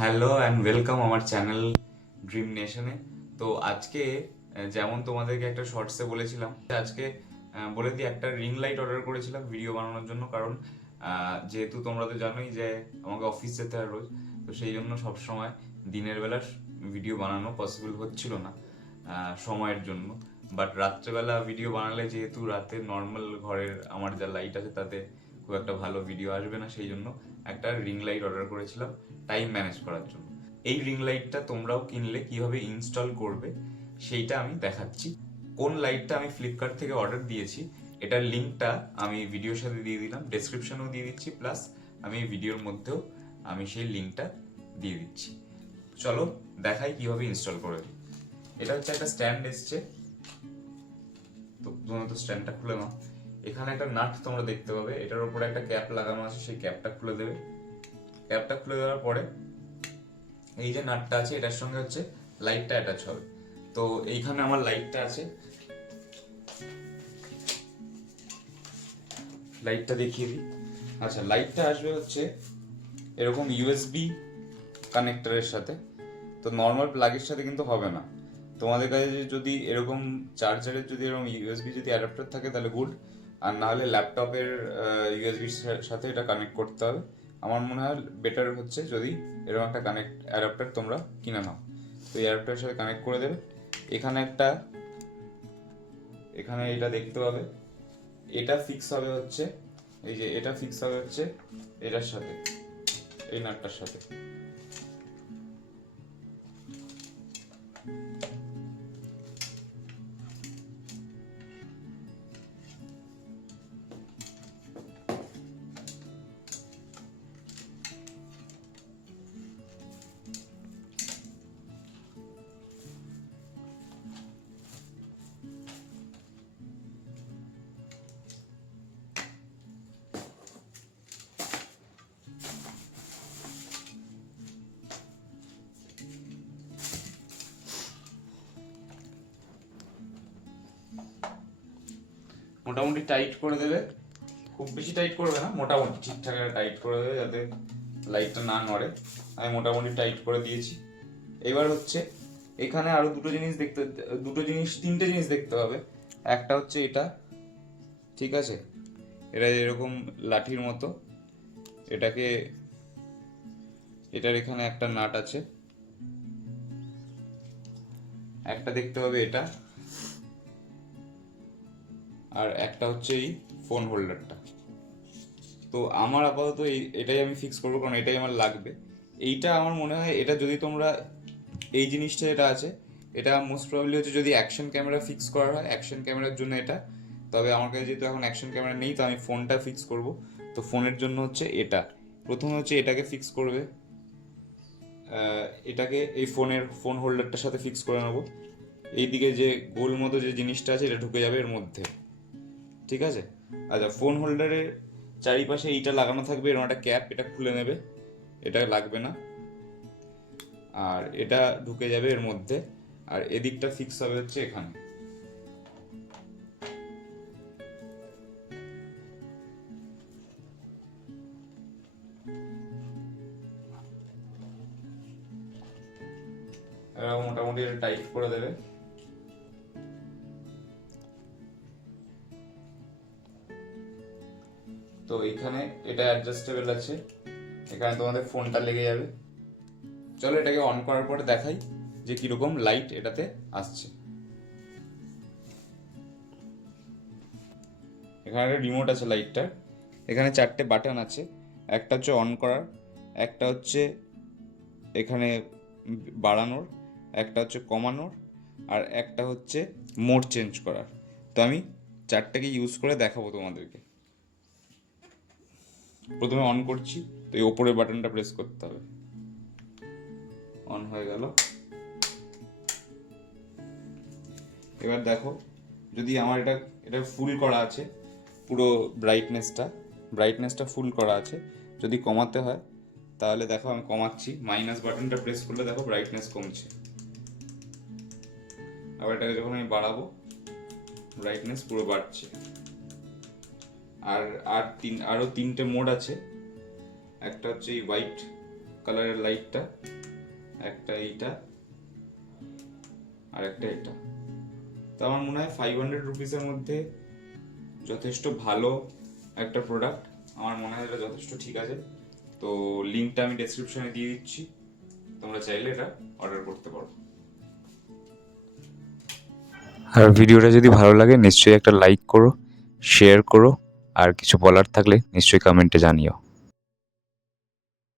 Hello and welcome আমার channel dream নেশনে। তো আজকে যেমন তোমাদেরকে একটা শর্টসে বলেছিলাম, আজকে বলে দিই, একটা রিং লাইট অর্ডার করেছিলাম ভিডিও বানানোর জন্য। কারণ যেহেতু তোমরা তো জানোই যে আমাকে অফিস যেতে হয় রোজ, তো সেই জন্য সবসময় দিনের বেলা ভিডিও বানানো পসিবল হচ্ছিল না সময়ের জন্য। বাট রাত্রেবেলা ভিডিও বানালে, যেহেতু রাতে নর্মাল ঘরের আমার যা লাইট আছে তাতে খুব একটা ভালো ভিডিও আসবে না, সেই জন্য একটা রিং লাইট অর্ডার করেছিলাম টাইম ম্যানেজ করার জন্য। এই রিং লাইটটা তোমরাও কিনলে কিভাবে ইনস্টল করবে সেইটা আমি দেখাচ্ছি। কোন লাইটটা আমি ফ্লিপকার্ট থেকে অর্ডার দিয়েছি এটার লিঙ্কটা আমি ভিডিওর সাথে দিয়ে দিলাম, ডেসক্রিপশনেও দিয়ে দিচ্ছি, প্লাস আমি ভিডিওর মধ্যেও আমি সেই লিঙ্কটা দিয়ে দিচ্ছি। চলো দেখাই কিভাবে ইনস্টল করে। এটা হচ্ছে একটা স্ট্যান্ড এসছে, তো তোমার তো স্ট্যান্ডটা খুলে নাও। এখানে একটা নাট তোমরা দেখতে পাবে, এটার উপরে একটা ক্যাপ লাগানো আছে, সেই ক্যাপটা খুলে দেবে। ক্যাপটা খুলে দেওয়ার পরে এই যে নাটটা আছে এটার সঙ্গে হচ্ছে লাইটটা অ্যাটাচ হবে। তো এইখানে আমার লাইটটা আছে, লাইটটা দেখিয়ে দিই। আচ্ছা, লাইটটা আসবে হচ্ছে এরকম ইউএসবি কানেক্টরের সাথে, তো নর্মাল প্লাগের সাথে কিন্তু হবে না। তোমাদের কাছে যদি এরকম চার্জারের যদি এরকম ইউএসবি যদি অ্যাডাপ্টার থাকে তাহলে গুড, আর না হলে ল্যাপটপের ইউএসবির সাথে এটা কানেক্ট করতে হবে। আমার মনে হয় বেটার হচ্ছে যদি এরকম একটা অ্যাডাপ্টার তোমরা কিনে নাও। তো এই অ্যাডাপ্টারের সাথে কানেক্ট করে দেবে। এখানে একটা, এখানে এটা দেখতে পাবে, এটা ফিক্স হবে হচ্ছে, এই যে এটা ফিক্স হবে হচ্ছে এটার সাথে, এই নাটটার সাথে। মোটামুটি টাইট করে দেবে, খুব বেশি টাইট করবে না, মোটামুটি ঠিকঠাক টাইট করে দেবে যাতে লাইটটা না নড়ে। আমি মোটামুটি টাইট করে দিয়েছি। এবার হচ্ছে এখানে আরো তিনটে জিনিস দেখতে হবে। একটা হচ্ছে এটা, ঠিক আছে, এটা এরকম লাঠির মতো, এটাকে, এটার এখানে একটা নাট আছে। একটা দেখতে হবে এটা, আর একটা হচ্ছে এই ফোন হোল্ডারটা। তো আমার আপাতত এটাই আমি ফিক্স করবো, কারণ এটাই আমার লাগবে। এইটা আমার মনে হয়, এটা যদি তোমরা এই জিনিসটা যেটা আছে, এটা মোস্ট প্রবাবলি হচ্ছে যদি অ্যাকশন ক্যামেরা ফিক্স করা হয়, অ্যাকশন ক্যামেরার জন্য এটা। তবে আমার কাছে যেহেতু এখন অ্যাকশন ক্যামেরা নেই, তো আমি ফোনটা ফিক্স করব। তো ফোনের জন্য হচ্ছে এটা, প্রথমে হচ্ছে এটাকে ফিক্স করবে, এটাকে এই ফোন হোল্ডারটার সাথে ফিক্স করে নেবো। এইদিকে যে গোল মতো যে জিনিসটা আছে এটা ঢুকে যাবে এর মধ্যে, ঠিক আছে। আচ্ছা, ফোন হোল্ডারের চারিপাশে এইটা লাগানো থাকবে, এরকম একটা ক্যাপ, এটা খুলে নেবে, এটা লাগবে না। আর এটা ঢুকে যাবে এর মধ্যে, আর এদিকটা ফিক্স হবে হচ্ছে এখানে। মোটামুটি এটা টাইট করে দেবে। তো এখানে এটা অ্যাডজাস্টেবল আছে, এখানে তোমাদের ফোনটা লেগে যাবে। চলো এটাকে অন করার পরে দেখাই যে কিরকম লাইট এটাতে আসছে। এখানে একটা রিমোট আছে লাইটটার, এখানে চারটে বাটন আছে। একটা হচ্ছে অন করার, একটা হচ্ছে এখানে বাড়ানোর, একটা হচ্ছে কমানোর, আর একটা হচ্ছে মোড চেঞ্জ করার। তো আমি চারটাকে ইউজ করে দেখাবো তোমাদেরকে। প্রথমে অন করছি, তো এই ওপরের বাটনটা প্রেস করতে হবে, অন হয়ে গেল। এবার দেখো, যদি আমার এটা এটা ফুল করা আছে, পুরো ব্রাইটনেসটা ফুল করা আছে। যদি কমাতে হয় তাহলে দেখো আমি কমাচ্ছি, মাইনাস বাটনটা প্রেস করলে দেখো ব্রাইটনেস কমছে। আবার এটাকে যখন আমি বাড়াবো, ব্রাইটনেস পুরো বাড়ছে। আর আরো তিনটে মোড আছে। একটা হচ্ছে এই হোয়াইট কালারের লাইটটা, একটা এইটা আর একটা এটা। তো আমার মনে হয় 500 রুপিসের মধ্যে যথেষ্ট ভালো একটা প্রোডাক্ট। আমার মনে হয় এটা যথেষ্ট ঠিক আছে। তো লিঙ্কটা আমি ডেসক্রিপশনে দিয়ে দিচ্ছি, তোমরা চাইলে এটা অর্ডার করতে পারো। আর ভিডিওটা যদি ভালো লাগে নিশ্চয়ই একটা লাইক করো, শেয়ার করো, আর কিছু বলার থাকলে নিশ্চয়ই কমেন্টে জানিও।